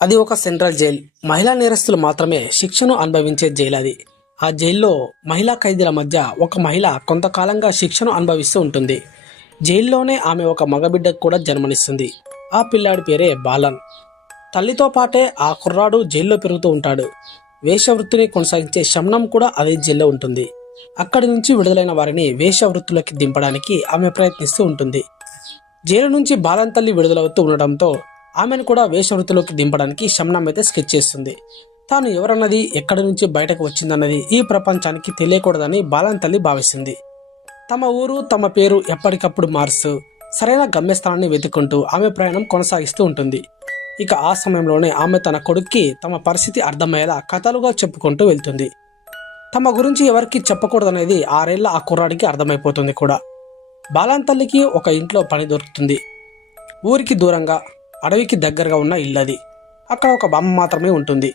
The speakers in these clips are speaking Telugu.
అది ఒక సెంట్రల్ జైల్. మహిళా నేరస్తులు మాత్రమే శిక్షను అనుభవించే జైలు అది. ఆ జైల్లో మహిళా ఖైదీల మధ్య ఒక మహిళ కొంతకాలంగా శిక్షను అనుభవిస్తూ ఉంటుంది. జైల్లోనే ఆమె ఒక మగబిడ్డకు కూడా జన్మనిస్తుంది. ఆ పిల్లాడి పేరే బాలన్. తల్లితో పాటే ఆ కుర్రాడు జైల్లో పెరుగుతూ ఉంటాడు. వేశ్యవృత్తిని కొనసాగించే శమ్నం కూడా అదే జైల్లో ఉంటుంది. అక్కడి నుంచి విడుదలైన వారిని వేశ్యవృత్తులకి దింపడానికి ఆమె ప్రయత్నిస్తూ ఉంటుంది. జైలు నుంచి బాలన్ తల్లి విడుదలవుతూ ఉండడంతో ఆమెను కూడా వేషవృత్తిలోకి దింపడానికి శమ్నం అయితే స్కెచ్ చేస్తుంది. తాను ఎవరన్నది, ఎక్కడి నుంచి బయటకు వచ్చిందన్నది ఈ ప్రపంచానికి తెలియకూడదని బాలన్ తల్లి భావిస్తుంది. తమ ఊరు, తమ పేరు ఎప్పటికప్పుడు మారుస్తూ సరైన గమ్యస్థానాన్ని వెతుక్కుంటూ ఆమె ప్రయాణం కొనసాగిస్తూ ఉంటుంది. ఇక ఆ సమయంలోనే ఆమె తన కొడుక్కి తమ పరిస్థితి అర్థమయ్యేలా కథలుగా చెప్పుకుంటూ వెళ్తుంది. తమ గురించి ఎవరికి చెప్పకూడదనేది 6 ఏళ్ల ఆ కుర్రాడికి అర్థమైపోతుంది కూడా. బాలన్ తల్లికి ఒక ఇంట్లో పని దొరుకుతుంది. ఊరికి దూరంగా, అడవికి దగ్గరగా ఉన్న ఇల్లది. అక్కడ ఒక బామ్మ మాత్రమే ఉంటుంది.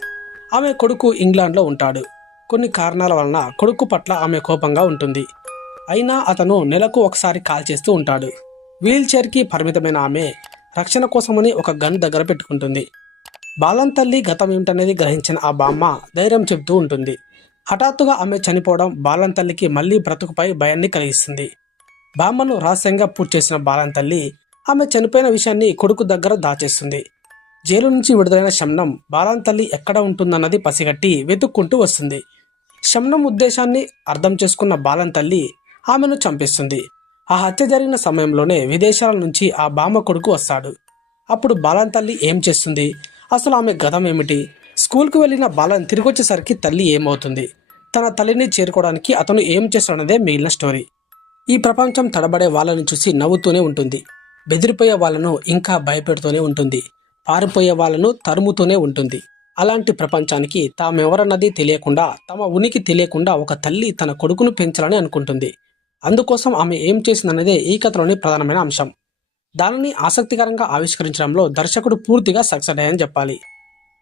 ఆమె కొడుకు ఇంగ్లాండ్లో ఉంటాడు. కొన్ని కారణాల వలన కొడుకు పట్ల ఆమె కోపంగా ఉంటుంది. అయినా అతను నెలకు ఒకసారి కాల్ చేస్తూ ఉంటాడు. వీల్ చైర్కి పరిమితమైన ఆమె రక్షణ కోసమని ఒక గన్ దగ్గర పెట్టుకుంటుంది. బాలన్ తల్లి గతం ఏమిటనేది గ్రహించిన ఆ బామ్మ ధైర్యం చెబుతూ ఉంటుంది. హఠాత్తుగా ఆమె చనిపోవడం బాలన్ తల్లికి మళ్లీ బ్రతుకుపై భయాన్ని కలిగిస్తుంది. బామ్మను రహస్యంగా పూర్తి చేసిన బాలన్ తల్లి ఆమె చనిపోయిన విషయాన్ని కొడుకు దగ్గర దాచేస్తుంది. జైలు నుంచి విడుదలైన శమ్నం బాలన్ తల్లి ఎక్కడ ఉంటుందన్నది పసిగట్టి వెతుక్కుంటూ వస్తుంది. శమ్నం ఉద్దేశాన్ని అర్థం చేసుకున్న బాలన్ తల్లి ఆమెను చంపేస్తుంది. ఆ హత్య జరిగిన సమయంలోనే విదేశాల నుంచి ఆ బామ్మ కొడుకు వస్తాడు. అప్పుడు బాలన్ తల్లి ఏం చేస్తుంది, అసలు ఆమె గతం ఏమిటి, స్కూల్కి వెళ్ళిన బాలన్ తిరిగొచ్చేసరికి తల్లి ఏమవుతుంది, తన తల్లిని చేరుకోవడానికి అతను ఏం చేస్తాడన్నదే మిగిలిన స్టోరీ. ఈ ప్రపంచం తడబడే వాళ్ళని చూసి నవ్వుతూనే ఉంటుంది. బెదిరిపోయే వాళ్ళను ఇంకా భయపెడుతూనే ఉంటుంది. పారిపోయే వాళ్ళను తరుముతూనే ఉంటుంది. అలాంటి ప్రపంచానికి తామెవరన్నది తెలియకుండా, తమ ఉనికి తెలియకుండా ఒక తల్లి తన కొడుకును పెంచాలని అనుకుంటుంది. అందుకోసం ఆమె ఏం చేసిందనేదే ఈ కథలోని ప్రధానమైన అంశం. దానిని ఆసక్తికరంగా ఆవిష్కరించడంలో దర్శకుడు పూర్తిగా సక్సెస్ అయ్యాయని చెప్పాలి.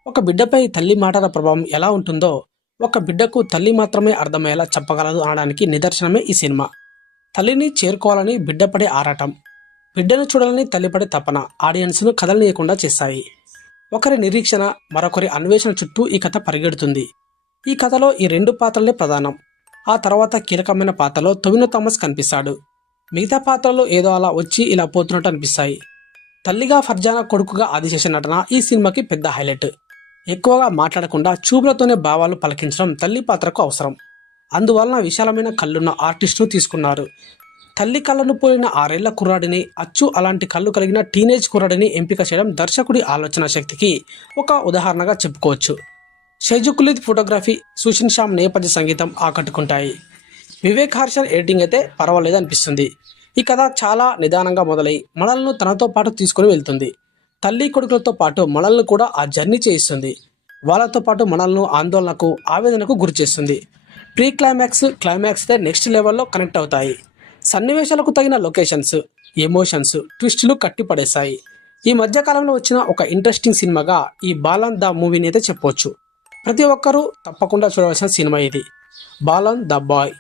ఒక బిడ్డపై తల్లి మాటల ప్రభావం ఎలా ఉంటుందో ఒక బిడ్డకు తల్లి మాత్రమే అర్థమయ్యేలా చెప్పగలదు అనడానికి నిదర్శనమే ఈ సినిమా. తల్లిని చేరుకోవాలని బిడ్డపడే ఆరాటం, బిడ్డను చూడాలని తల్లిపడే తపన ఆడియన్స్ను కదలనీయకుండా చేశాయి. ఒకరి నిరీక్షణ, మరొకరి అన్వేషణ చుట్టూ ఈ కథ పరిగెడుతుంది. ఈ కథలో ఈ 2 పాత్రలే ప్రధానం. ఆ తర్వాత కీలకమైన పాత్రలో టొవినో థామస్ కనిపిస్తాడు. మిగతా పాత్రలు ఏదో అలా వచ్చి ఇలా పోతున్నట్టు అనిపిస్తాయి. తల్లిగా ఫర్జానా, కొడుకుగా ఆదిశేష నటన ఈ సినిమాకి పెద్ద హైలైట్. ఎక్కువగా మాట్లాడకుండా చూపులతోనే భావాలు పలికించడం తల్లి పాత్రకు అవసరం. అందువలన విశాలమైన కళ్ళున్న ఆర్టిస్టును తీసుకున్నారు. తల్లి కళ్ళను పోలిన 6 ఏళ్ల కుర్రాడిని, అచ్చు అలాంటి కళ్ళు కలిగిన టీనేజ్ కుర్రాడిని ఎంపిక చేయడం దర్శకుడి ఆలోచన శక్తికి ఒక ఉదాహరణగా చెప్పుకోవచ్చు. షైజుకులీద్ ఫోటోగ్రఫీ, సుషిన్ శ్యామ్ నేపథ్య సంగీతం ఆకట్టుకుంటాయి. వివేక్ హర్షన్ ఎడిటింగ్ అయితే పర్వాలేదు అనిపిస్తుంది. ఈ కథ చాలా నిదానంగా మొదలై మనల్ని తనతో పాటు తీసుకుని వెళ్తుంది. తల్లి కొడుకులతో పాటు మనల్ని కూడా ఆ జర్నీ చేయిస్తుంది. వాళ్ళతో పాటు మనల్ని ఆందోళనకు, ఆవేదనకు గురి చేస్తుంది. ప్రీ క్లైమాక్స్, క్లైమాక్స్ అయితే నెక్స్ట్ లెవెల్లో కనెక్ట్ అవుతాయి. సన్నివేశాలకు తగిన లొకేషన్స్, ఎమోషన్స్, ట్విస్టులు కట్టిపడేశాయి. ఈ మధ్యకాలంలో వచ్చిన ఒక ఇంట్రెస్టింగ్ సినిమాగా ఈ బాలన్ ద మూవీని అయితే చెప్పొచ్చు. ప్రతి ఒక్కరూ తప్పకుండా చూడవలసిన సినిమా ఇది, బాలన్ ద బాయ్.